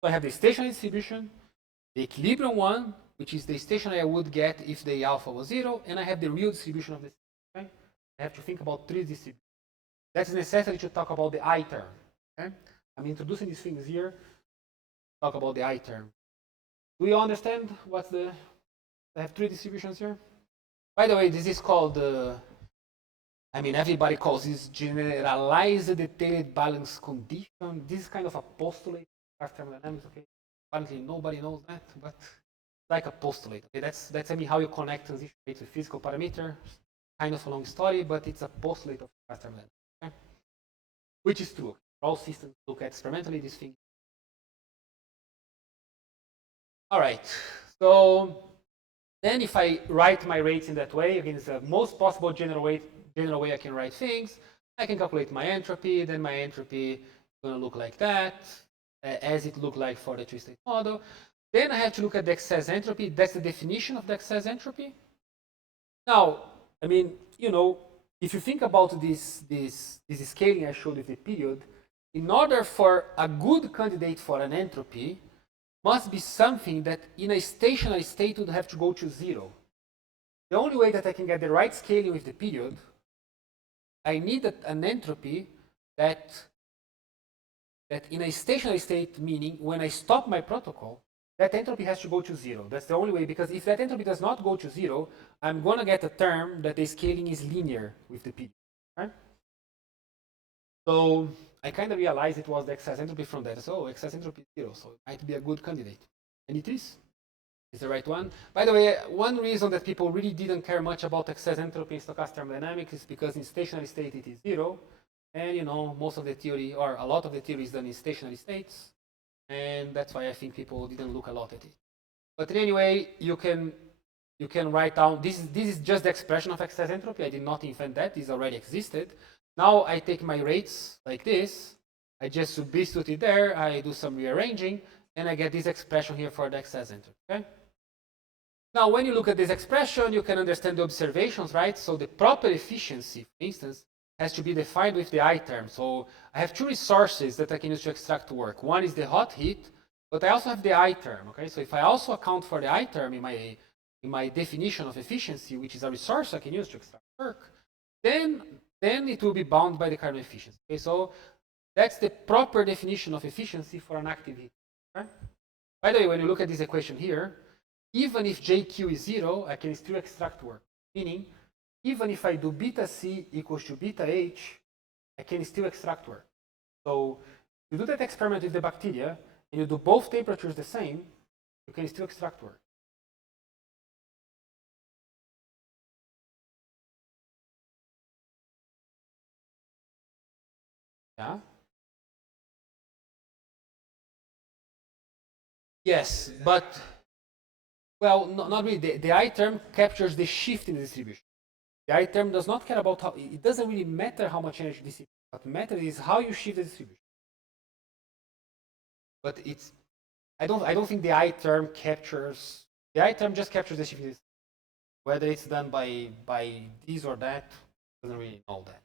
So I have the stationary distribution, the equilibrium one, which is the stationary I would get if the A alpha was 0, and I have the real distribution of this, okay? I have to think about 3 distributions. That's necessary to talk about the I term, okay? I'm introducing these things here, talk about the I term. Do you understand what's the... I have 3 distributions here. By the way, this is called, everybody calls this generalized detailed balance condition. This is kind of a postulate of thermodynamics, okay? Apparently nobody knows that, but it's like a postulate, okay? That's how you connect transition rates with physical parameter. Kind of a long story, but it's a postulate of thermodynamics, okay? Which is true. All systems look at experimentally this thing. All right, so then if I write my rates in that way, again, it's the most possible general way I can write things. I can calculate my entropy, then my entropy is going to look like that, as it looked like for the 3-state model. Then I have to look at the excess entropy. That's the definition of the excess entropy. Now, if you think about this scaling I showed with the period, in order for a good candidate for an entropy, must be something that in a stationary state would have to go to 0. The only way that I can get the right scaling with the period, I need an entropy that in a stationary state, meaning when I stop my protocol, that entropy has to go to 0. That's the only way, because if that entropy does not go to 0, I'm going to get a term that the scaling is linear with the period. Right? So I kind of realized it was the excess entropy from that. So excess entropy is 0, so it might be a good candidate. And it is. It's the right one. By the way, one reason that people really didn't care much about excess entropy in stochastic thermodynamics is because in stationary state it is 0. And most of the theory, or a lot of the theory is done in stationary states. And that's why I think people didn't look a lot at it. But anyway, you can write down, this is just the expression of excess entropy. I did not invent that. This already existed. Now I take my rates like this, I just substitute it there, I do some rearranging, and I get this expression here for the excess entropy, okay? Now when you look at this expression, you can understand the observations, right? So the proper efficiency, for instance, has to be defined with the I term. So I have 2 resources that I can use to extract work. One is the hot heat, but I also have the I term, okay? So if I also account for the I term in my definition of efficiency, which is a resource I can use to extract work, then it will be bound by the Carnot efficiency. Okay, so that's the proper definition of efficiency for an active heat. Okay? By the way, when you look at this equation here, even if JQ is 0, I can still extract work. Meaning, even if I do beta C equals to beta H, I can still extract work. So you do that experiment with the bacteria, and you do both temperatures the same, you can still extract work. Yeah. Yes, but well, not really. The I term captures the shift in the distribution. The I term does not care about how. It doesn't really matter how much energy distributes. What matters is how you shift the distribution. But it's. I don't think the I term captures. The I term just captures the shift, whether it's done by this or that. doesn't really know that.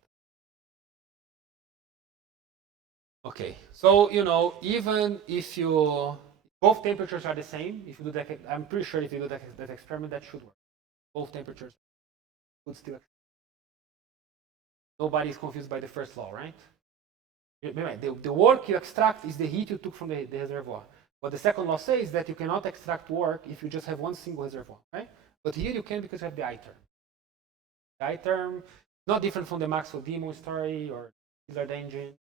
Okay, so even if both temperatures are the same, if you do that, I'm pretty sure if you do that experiment, that should work. Both temperatures would still. Nobody is confused by the first law, right? The work you extract is the heat you took from the reservoir. What the second law says is that you cannot extract work if you just have one single reservoir, right? But here you can because you have the I term. The I term, not different from the Maxwell-Demon story or Hillard engine.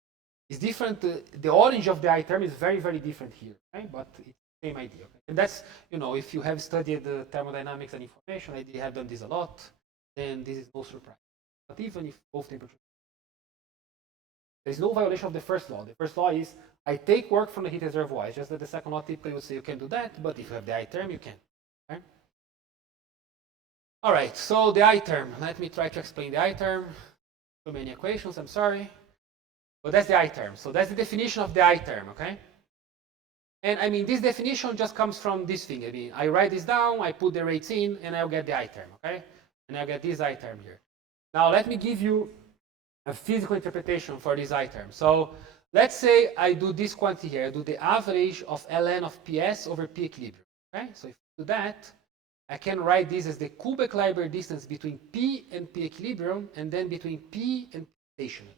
It's different. The orange of the I term is very, very different here, right? But it's the same idea. Okay? And that's, if you have studied the thermodynamics and information, I have done this a lot, then this is no surprise. But even if both temperatures, there's no violation of the first law. The first law is I take work from the heat reservoir. It's just that the second law typically would say you can do that, but if you have the I term, you can. Okay? All right, so the I term. Let me try to explain the I term. Too many equations, I'm sorry. But that's the I term. So that's the definition of the I term, okay? And I mean, this definition just comes from this thing. I mean, I write this down, I put the rates in, and I'll get the I term, okay? And I'll get this I term here. Now, let me give you a physical interpretation for this I term. So let's say I do this quantity here. I do the average of ln of PS over P equilibrium, okay? So if I do that, I can write this as the qubit-Liber distance between P and P equilibrium, and then between P and P stationary.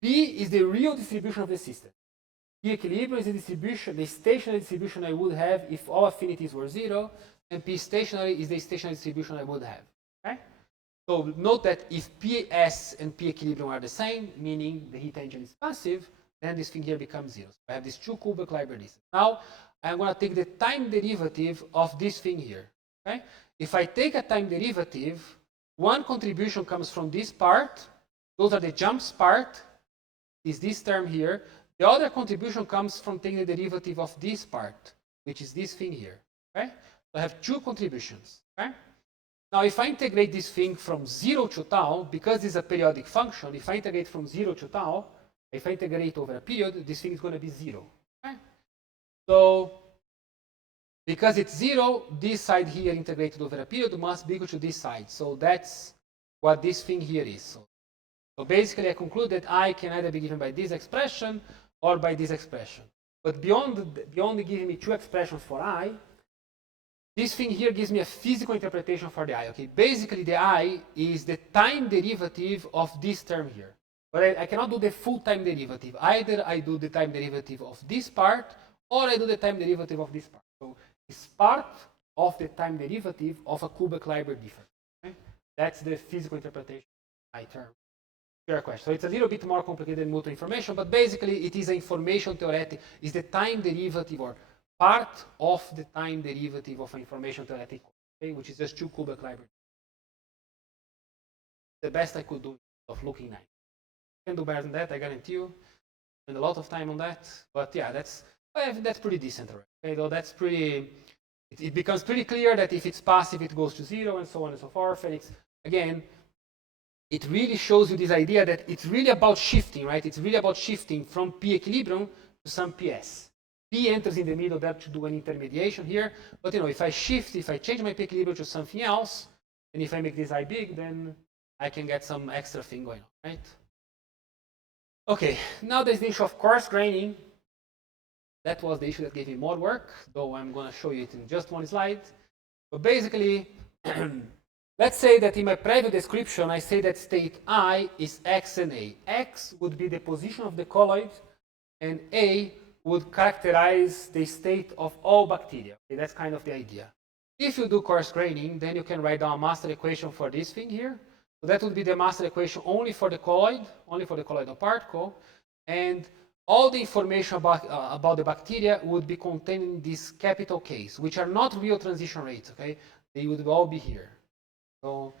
P is the real distribution of the system. P equilibrium is the distribution, the stationary distribution I would have if all affinities were 0, and P stationary is the stationary distribution I would have. Okay? So note that if PS and P equilibrium are the same, meaning the heat engine is passive, then this thing here becomes 0. So I have this 2 qubit-Liber distance. Now I'm going to take the time derivative of this thing here. Okay? If I take a time derivative, one contribution comes from this part. Those are the jumps part. Is this term here. The other contribution comes from taking the derivative of this part, which is this thing here. Okay? So I have two contributions. Okay? Now, if I integrate this thing from 0 to tau, because it's a periodic function, if I integrate from 0 to tau, if I integrate over a period, this thing is going to be 0. Okay? So, because it's 0, this side here integrated over a period must be equal to this side. So that's what this thing here is. So basically, I conclude that I can either be given by this expression or by this expression. But beyond giving me two expressions for I, this thing here gives me a physical interpretation for the I. Okay, basically the I is the time derivative of this term here. But I cannot do the full time derivative. Either I do the time derivative of this part, or I do the time derivative of this part. So it's part of the time derivative of a qubit-Liber difference. Okay? That's the physical interpretation of I term. Fair question. So it's a little bit more complicated than mutual information, but basically it is an information theoretic, is the time derivative or part of the time derivative of an information theoretic, okay, which is just 2 qubit-Liber. The best I could do of looking nice. I can do better than that, I guarantee you. Spend a lot of time on that, but yeah, that's pretty decent already. Okay, though that's pretty. It becomes pretty clear that if it's passive, it goes to 0, and so on and so forth. And it's again. It really shows you this idea that it's really about shifting, right? It's really about shifting from P equilibrium to some PS. P enters in the middle there to do an intermediation here. But if I shift, if I change my P equilibrium to something else, and if I make this I big, then I can get some extra thing going on, right? Okay, now there's the issue of coarse graining. That was the issue that gave me more work, though I'm going to show you it in just one slide. But basically, let's say that in my private description, I say that state I is X and A. X would be the position of the colloid, and A would characterize the state of all bacteria. Okay, that's kind of the idea. If you do coarse graining, then you can write down a master equation for this thing here. So that would be the master equation only for the colloid of particle. And all the information about the bacteria would be contained in these capital Ks, which are not real transition rates, okay? They would all be here. So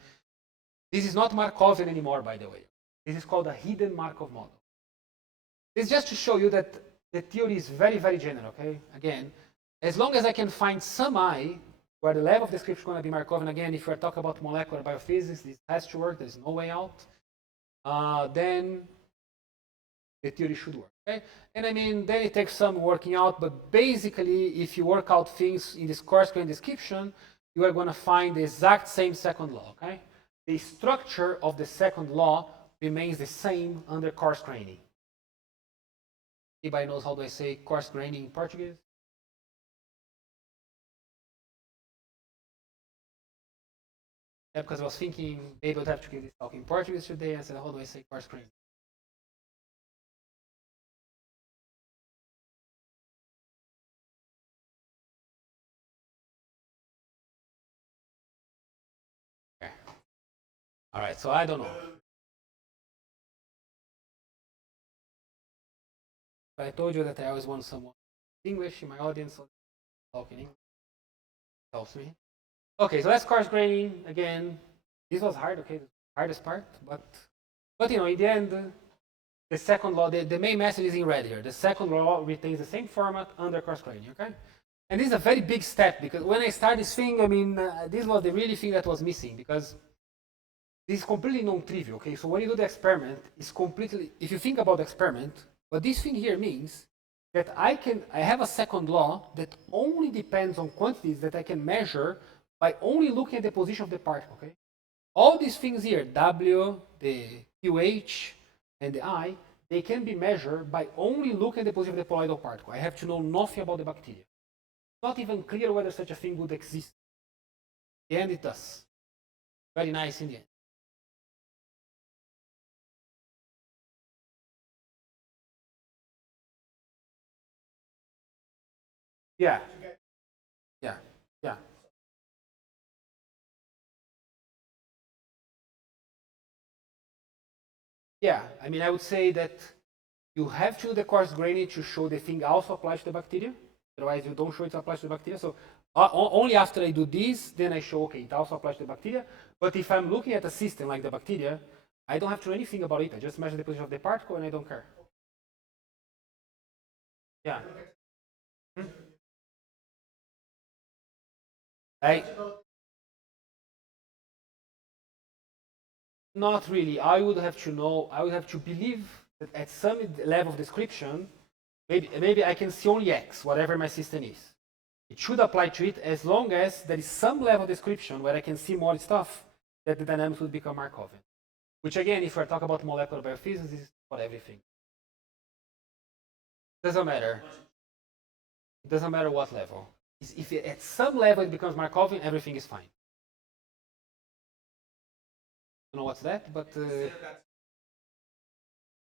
this is not Markovian anymore, by the way. This is called a hidden Markov model. This is just to show you that the theory is very, very general, okay? Again, as long as I can find some I, where the level of description is going to be Markovian, again, if we're talking about molecular biophysics, this has to work, there's no way out, then the theory should work, okay? And I mean, then it takes some working out, but basically, if you work out things in this coarse grain description, you are going to find the exact same second law, okay? the structure of the second law remains the same under coarse graining. Anybody knows how do I say coarse graining in Portuguese? Yeah, because I was thinking maybe I'd have to give this talk in Portuguese today, and I said, how do I say coarse graining? Okay. All right, so I don't know. I told you that I always want someone English in my audience, so talking English helps me. Okay, so that's coarse graining again. This was hard, okay, the hardest part, but you know, in the end, the second law, the main message is in red here. The second law retains the same format under coarse graining, okay? And this is a very big step because when I started this thing, I mean, this was the really thing that was missing because this is completely non-trivial, okay? So when you do the experiment, it's completely, if you think about the experiment, what this thing here means that I have a second law that only depends on quantities that I can measure by only looking at the position of the particle, okay? All these things here, W, the QH, and the I, they can be measured by only looking at the position of the colloidal particle. I have to know nothing about the bacteria. It's not even clear whether such a thing would exist. In the end, it does. Very nice in the end. Yeah. Yeah. Yeah. Yeah. I mean, I would say that you have to do the coarse graining to show the thing also applies to the bacteria. Otherwise, you don't show it applies to the bacteria. So only after I do this, then I show, okay, it also applies to the bacteria. But if I'm looking at a system like the bacteria, I don't have to know anything about it. I just measure the position of the particle and I don't care. Yeah. Hmm? Not really. I would have to know, I would have to believe that at some level of description, maybe I can see only X, whatever my system is. It should apply to it as long as there is some level of description where I can see more stuff that the dynamics would become Markovian. Which again, if we're talking about molecular biophysics, is for everything. Doesn't matter. It doesn't matter what level. If at some level it becomes Markovian, everything is fine. I don't know what's that, but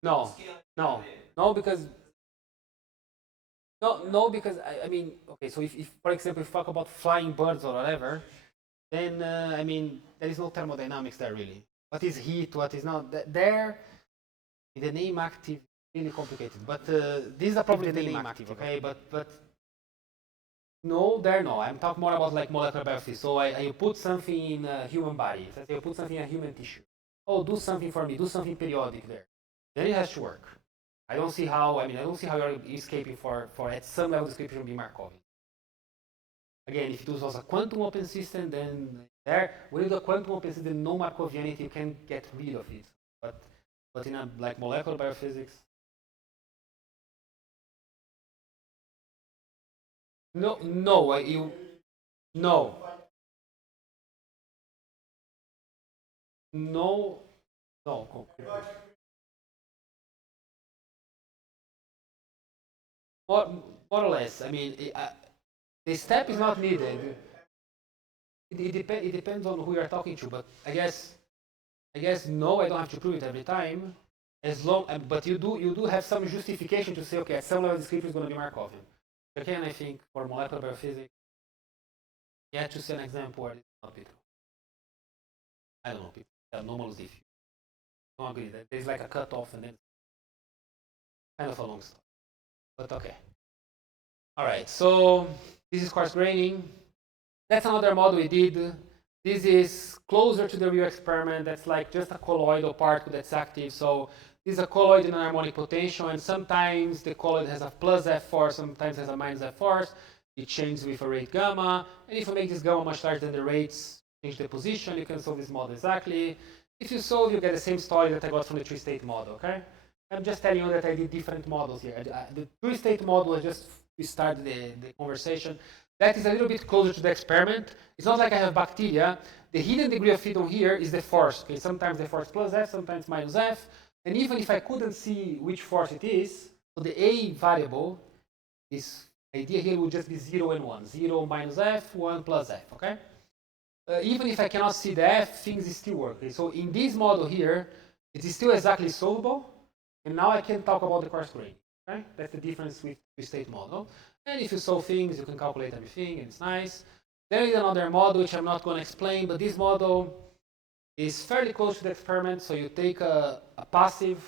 no, because I mean, okay, so if for example, if you talk about flying birds or whatever, then I mean, there is no thermodynamics there really. What is heat? What is not? There, in the name active, really complicated. But these are probably the name active, okay? But no, there no. I'm talking more about like molecular biophysics. So I put something in a human body. So I put something in a human tissue. Oh, do something for me. Do something periodic there. Then it has to work. I don't see how. I mean, I don't see how you're escaping for at some level description be Markovian. Again, if it was a quantum open system, then there, when you do a quantum open system, no Markovianity, you can get rid of it. But in a like molecular biophysics, no, no, no, no. More or less. I mean, the step is not needed. It depends on who you're talking to, but I guess no, I don't have to prove it every time. As long, but you do have some justification to say, okay, at some level the description is going to be Markovian. Again, I think for molecular biophysics, you have to see an example where it's not true. I don't know, people are normal if you don't agree that there's like a cutoff and then kind of a long story. But okay. All right, so this is coarse graining. That's another model we did. This is closer to the real experiment. That's like just a colloidal particle that's active. So this is a colloid in an harmonic potential, and sometimes the colloid has a plus F force, sometimes has a minus F force. It changes with a rate gamma, and if you make this gamma much larger than the rates, change the position, you can solve this model exactly. If you solve, you get the same story that I got from the three-state model, okay? I'm just telling you that I did different models here. The three-state model is just, we started the conversation. that is a little bit closer to the experiment. It's not like I have bacteria. The hidden degree of freedom here is the force. Okay, sometimes the force plus F, sometimes minus F. And even if I couldn't see which force it is, so the A variable, this idea here would just be 0 and 1. 0 minus F, 1 plus F, okay? Even if I cannot see the F, things still work. Okay? So in this model here, it is still exactly solvable. And now I can talk about the coarse grain. Okay? That's the difference with the state model. And if you solve things, you can calculate everything, and it's nice. There is another model which I'm not going to explain, but this model is fairly close to the experiment. So you take a passive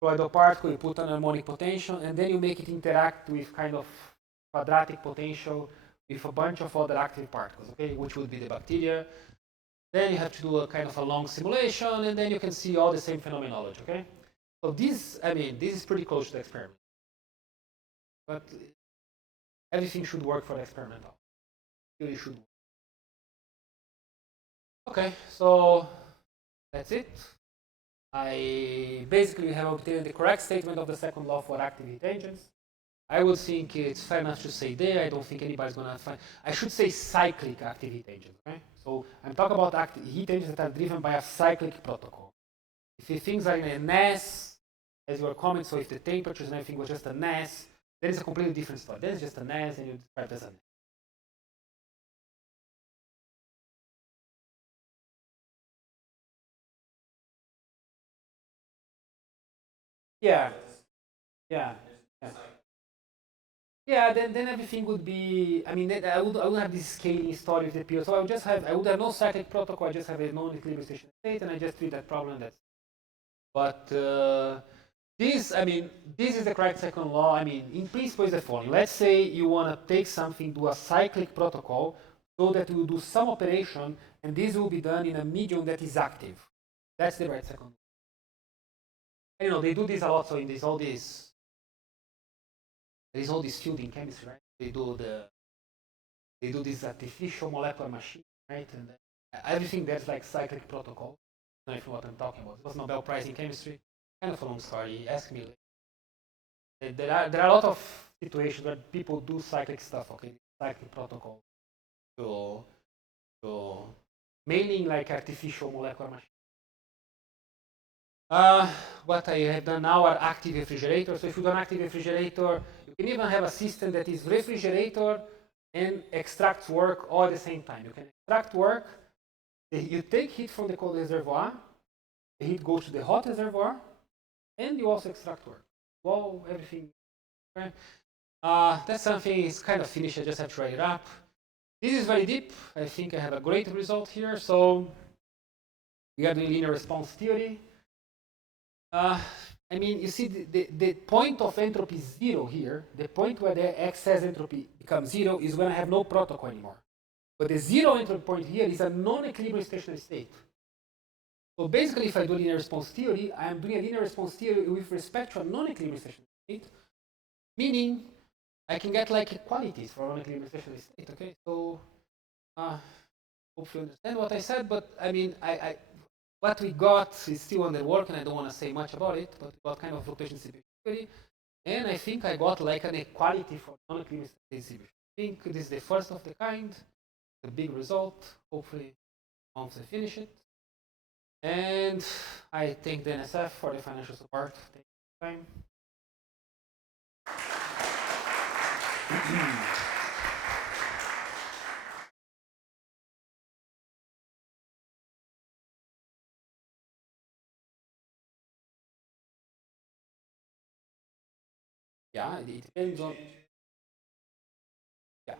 colloidal particle, you put an harmonic potential, and then you make it interact with kind of quadratic potential with a bunch of other active particles, okay, which would be the bacteria. Then you have to do a kind of a long simulation, and then you can see all the same phenomenology, okay? So this, I mean, this is pretty close to the experiment. But everything should work for the experimental. Really should work. Okay, so that's it. I basically have obtained the correct statement of the second law for active heat engines. I would think it's fair enough to say there. I don't think anybody's going to find. I should say cyclic active heat engines. Okay? So I'm talking about active heat engines that are driven by a cyclic protocol. If things are in a NAS, as your comment, so if the temperatures and everything was just a NAS, then it's a completely different story. Then it's just a NAS and you describe it as a NAS. Yeah. Yeah. Yeah. Yeah, then everything would be. I mean, I would have this scaling story with the PO. So I would have no cyclic protocol. I just have a non-equilibrium station state, and I just treat that problem. But this is the correct second law. I mean, in principle, is the following. Let's say you want to take something to a cyclic protocol, so that you do some operation, and this will be done in a medium that is active. That's the right second law. And, you know, they do this a lot. So in this there is all this field in chemistry, right? They do this artificial molecular machine, right? And everything that's like cyclic protocol. I don't know if you know what I'm talking about. It was Nobel Prize in chemistry. Kind of a long story. Ask me later. There are a lot of situations where people do cyclic stuff. Okay, cyclic protocol. So mainly like artificial molecular machine. What I have done now are active refrigerators. So if you do an active refrigerator, you can even have a system that is refrigerator and extracts work all at the same time. You can extract work, you take heat from the cold reservoir, the heat goes to the hot reservoir, and you also extract work. Well, everything. Okay. That's something is kind of finished. I just have to write it up. This is very deep. I think I have a great result here. So we are doing linear response theory. I mean, you see the point of entropy 0 here, the point where the excess entropy becomes 0 is when I have no protocol anymore. But the 0 entropy point here is a non-equilibrium stationary state. So basically, if I do linear response theory, I am doing a linear response theory with respect to a non-equilibrium stationary state, meaning I can get like equalities for a non-equilibrium stationary state. Okay, so hopefully you understand what I said, but I mean, what we got is still under work, and I don't want to say much about it, but we got kind of rotation distribution theory, and I think I got like an equality for non-equilibrium distribution. I think this is the first of the kind, a big result. Hopefully, once I finish it. And I thank the NSF for the financial support. Thank you for your time. Yeah, it depends on. Yeah.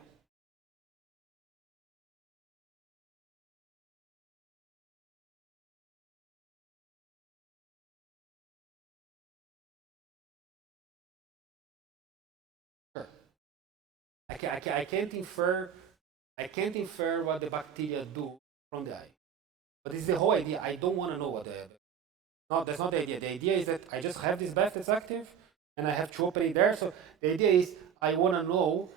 Sure. I can't infer what the bacteria do from the eye. But this is the whole idea. I don't want to know what no, that's not the idea. The idea is that I just have this bath that's active, and I have to operate there. So the idea is I want to know.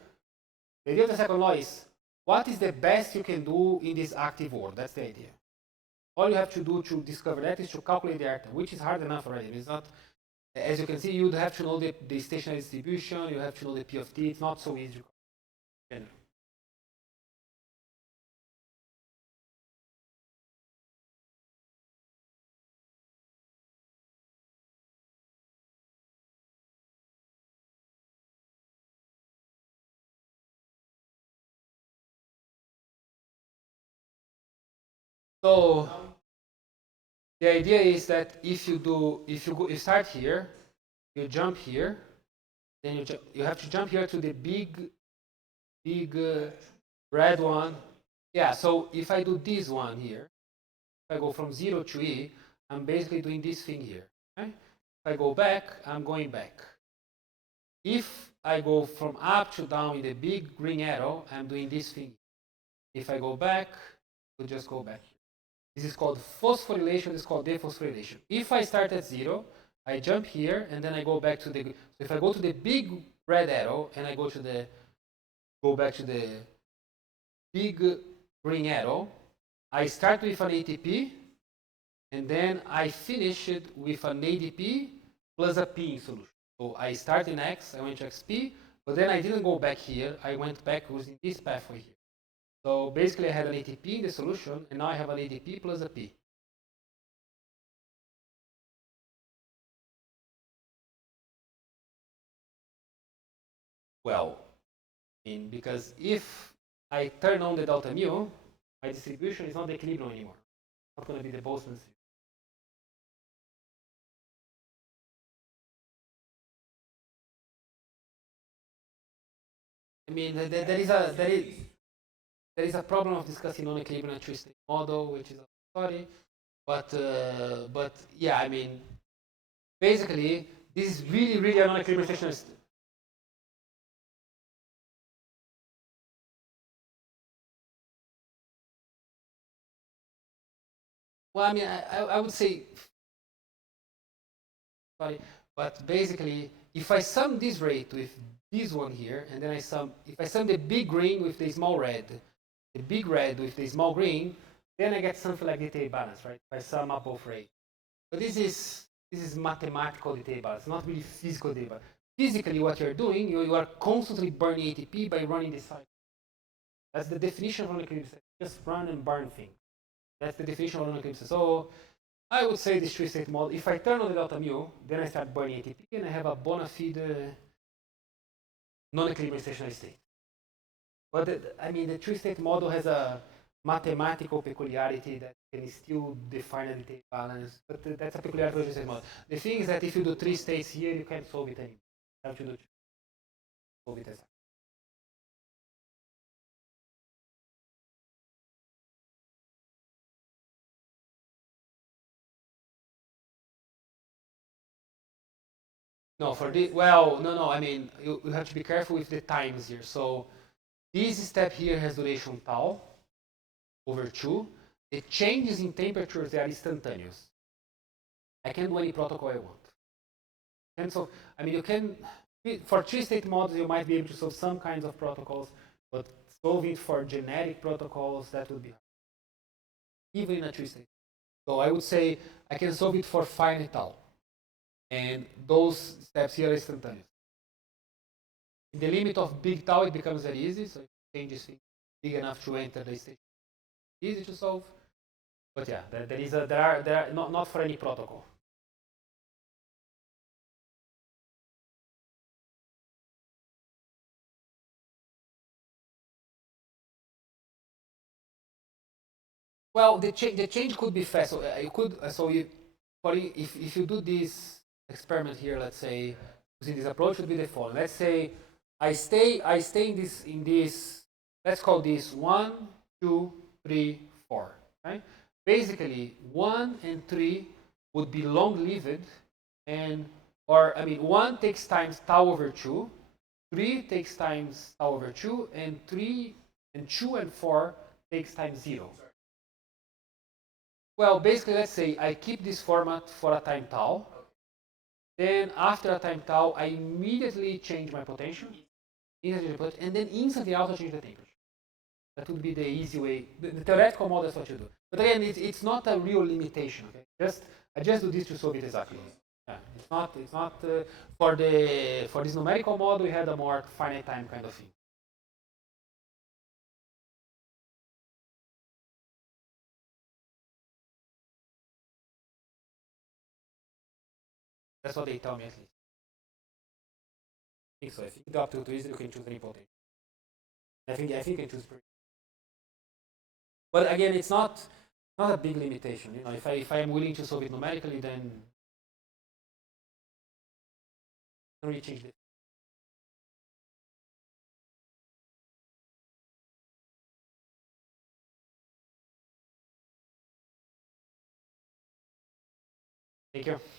The idea of the second law is what is the best you can do in this active world. That's the idea. All you have to do to discover that is to calculate the airtime, which is hard enough already. It's not, as you can see, you'd have to know the stationary distribution. You have to know the P of t. It's not so easy. So the idea is that if you start here, you jump here, then you have to jump here to the big red one. Yeah, so if I do this one here, if I go from 0 to E, I'm basically doing this thing here. Okay? If I go back, I'm going back. If I go from up to down in the big green arrow, I'm doing this thing. If I go back, we'll just go back. This is called phosphorylation, this is called dephosphorylation. If I start at 0, I jump here, and then I go back to the, so if I go to the big red arrow, and I go back to the big green arrow, I start with an ATP, and then I finish it with an ADP plus a P in solution. So I start in X, I went to XP, but then I didn't go back here, I went back using this pathway here. So basically I had an ATP in the solution, and now I have an ADP plus a P. Well, because if I turn on the delta mu, my distribution is not the equilibrium anymore. It's not going to be the Boltzmann series. I mean, there is a problem of discussing non-equilibrium and three-state model, which is a story. But yeah, I mean, basically, this is really a non-equilibrium stationary state. Well, I mean, I would say, sorry, but basically, if I sum this rate with this one here, and then if I sum the big green with the small red, the big red with the small green, then I get something like detail balance, right? If I sum up both rates. But this is mathematical detail balance, not really physical detail balance. Physically, what you're doing, you are constantly burning ATP by running this cycle. That's the definition of non-equilibrium. Just run and burn things. That's the definition of non-equilibrium. So I would say this three-state model, if I turn on the delta mu, then I start burning ATP, and I have a bona fide non-equilibrium stationary state. But I mean, the three-state model has a mathematical peculiarity that can still define a detail balance, but that's a peculiarity of the three-state model. The thing is that if you do three states here, you can't solve it anymore. You have to do solve it as no, for the, well, no, I mean, you have to be careful with the times here. So this step here has duration tau over 2. The changes in temperatures, they are instantaneous. I can do any protocol I want. And so, I mean, you can, for three-state models, you might be able to solve some kinds of protocols, but solving for generic protocols, that would be hard, even in a three-state. So I would say I can solve it for finite tau. And those steps here are instantaneous. In the limit of big tau, it becomes very easy. So it changes big enough to enter the state. Easy to solve. But yeah, there are not for any protocol. Well, the change could be fast. So you could if you do this experiment here, let's say using this approach, would be the following. Let's say I stay in this. Let's call this 1, 2, 3, 4. Right? Basically, 1 and 3 would be long-lived, and or I mean 1 takes times tau over 2, 3 takes times tau over 2, and 3 and 2 and 4 takes times 0. Well, basically, let's say I keep this format for a time tau. Then after a time tau, I immediately change my potential, and then instantly also change the temperature. That would be the easy way. The theoretical model is what you do. But again, it's not a real limitation. Okay? I just do this to solve it exactly. Yeah, it's not for this numerical model. We had a more finite time kind of thing. That's what they tell me at least. I think so. If you go up to easy, you can choose any potential. I think you can choose. But again, it's not not a big limitation. You know, if I am willing to solve it numerically, then I don't really change this. Thank you.